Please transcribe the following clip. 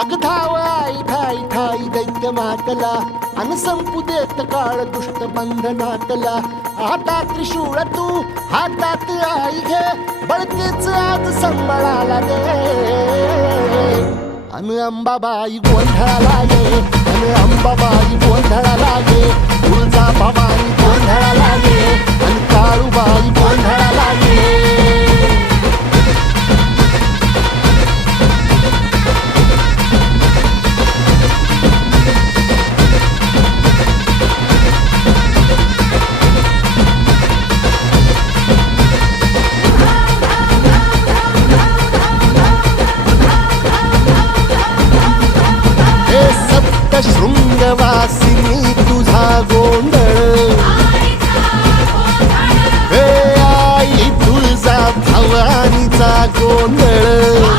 अग धाव आई ठाई ठाई दैत्य मातला अन संपू देत काळ दुष्ट बंधनातला. आता त्रिशूळ तू हातात आई घे बळतेच आज संबळाला दे. अन अंबाबाई गोंधळाला ये अन अंबाबाई गोंधळाला ये. तुळजा भवानी गोंधळाला ये अन काळूबाई गोंधळाला ये. शृंगवासिनी तुझा गोंधळ हे आई तुळजा भवानीचा गोंधळ.